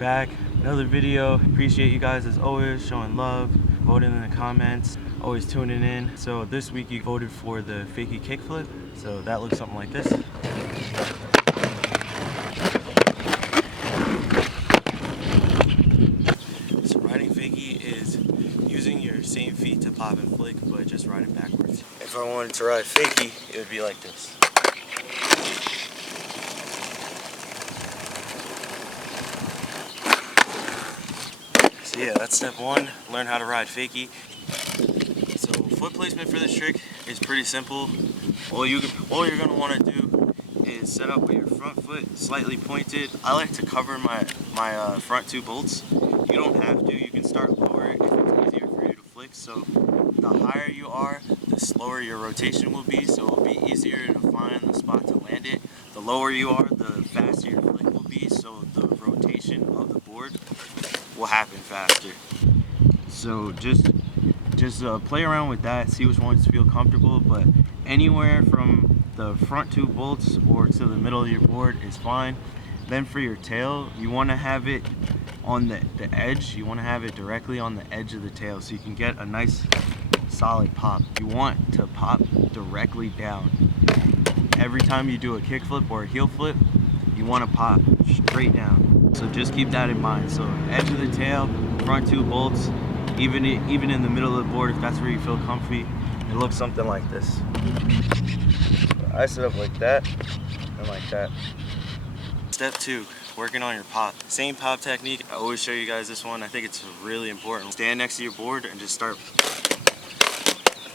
back. Another video. Appreciate you guys as always, showing love, voting in the comments, always tuning in. So this week you voted for the Fakie Kickflip. So that looks something like this. So riding Fakie is using your same feet to pop and flick, but just riding backwards. If I wanted to ride Fakie, it would be like this. So yeah, that's step one, learn how to ride Fakie. So foot placement for this trick is pretty simple. All you're gonna want to do is set up with your front foot slightly pointed. I like to cover my front two bolts. You don't have to, you can start lower if it's easier for you to flick. So the higher you are, the slower your rotation will be, so it'll be easier to find the spot to land it. The lower you are, the faster your flick will be, so the rotation of the board will happen faster. So just play around with that, see which ones feel comfortable, but anywhere from the front two bolts or to the middle of your board is fine. Then for your tail, you want to have it on the edge. You want to have it directly on the edge of the tail so you can get a nice solid pop. You want to pop directly down. Every time you do a kickflip or a heel flip, you want to pop straight down. So just keep that in mind. So edge of the tail, front two bolts, even in the middle of the board if that's where you feel comfy. It looks something like this. I set up like that and like that. Step two, working on your pop. Same pop technique. I always show you guys this one. I think it's really important. Stand next to your board and just start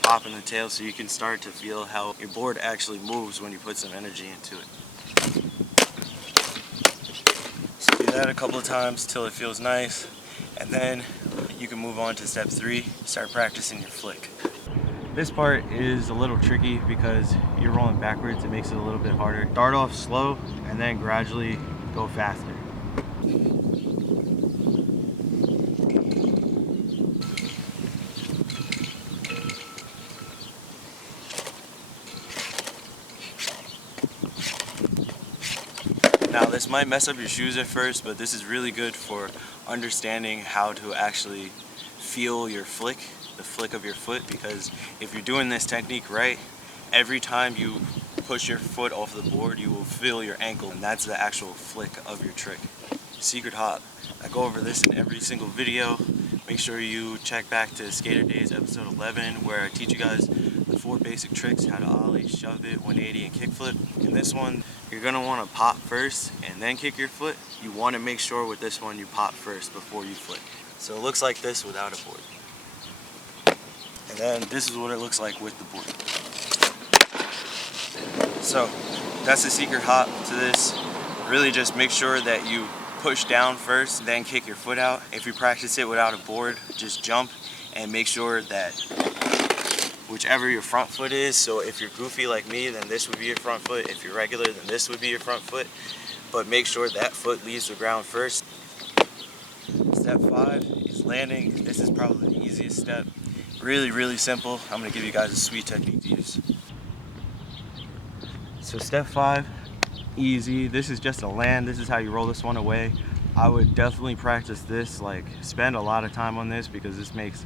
popping the tail so you can start to feel how your board actually moves when you put some energy into it. So do that a couple of times till it feels nice, and then you can move on to step three, start practicing your flick. This part is a little tricky because you're rolling backwards. It makes it a little bit harder. Start off slow and then gradually go faster. Now this might mess up your shoes at first, but this is really good for understanding how to actually feel your flick, the flick of your foot, because if you're doing this technique right, every time you push your foot off the board, you will feel your ankle, and that's the actual flick of your trick. Secret hop. I go over this in every single video. Make sure you check back to SKATERDAZE episode 11 where I teach you guys the 4 basic tricks, how to ollie, shove it, 180, and kickflip. In this one, you're going to want to pop first and then kick your foot. You want to make sure with this one you pop first before you flick. So it looks like this without a board. And then this is what it looks like with the board. So that's the secret hop to this. Really just make sure that you push down first, then kick your foot out. If you practice it without a board, just jump and make sure that whichever your front foot is, so if you're goofy like me, then this would be your front foot. If you're regular, then this would be your front foot. But make sure that foot leaves the ground first. Step 5 is landing. This is probably the easiest step. Really simple. I'm going to give you guys a sweet technique to use. So step 5, easy. This is just a land. This is how you roll this one away. I would definitely practice this, like spend a lot of time on this, because this makes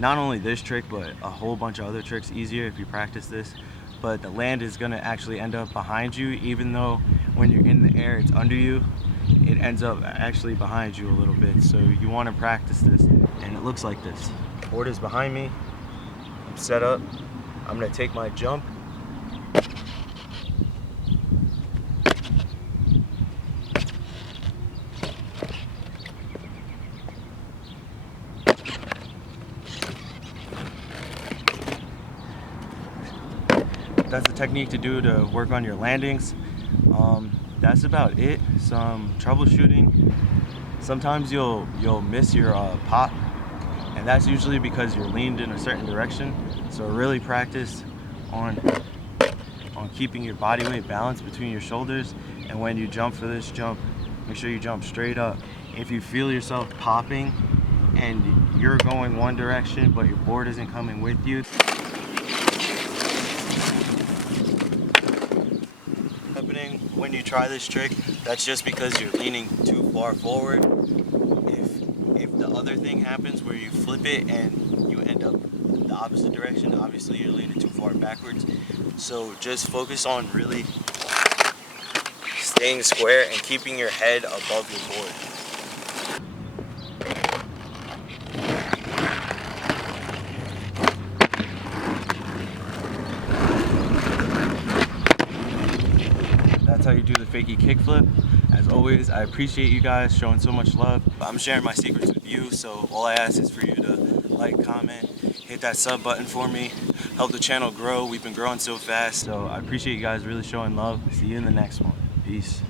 not only this trick but a whole bunch of other tricks easier if you practice this. But the land is going to actually end up behind you, even though when you're in the air it's under you. It ends up actually behind you a little bit, so you want to practice this. And it looks like this. Board is behind me. I'm set up. I'm going to take my jump. That's a technique to do to work on your landings. That's about it. Some troubleshooting. Sometimes you'll miss your pop, and that's usually because you're leaned in a certain direction. So really practice on keeping your body weight balanced between your shoulders, and when you jump for this jump, make sure you jump straight up. If you feel yourself popping and you're going one direction but your board isn't coming with you, happening when you try this trick, that's just because you're leaning too far forward. If the other thing happens where you flip it and you end up the opposite direction, obviously you're leaning too far backwards. So just focus on really staying square and keeping your head above your board. That's how you do the fakie kickflip. As always, I appreciate you guys showing so much love. I'm sharing my secrets with you, so all I ask is for you to like, comment, hit that sub button for me, help the channel grow. We've been growing so fast, so I appreciate you guys really showing love. See you in the next one. Peace.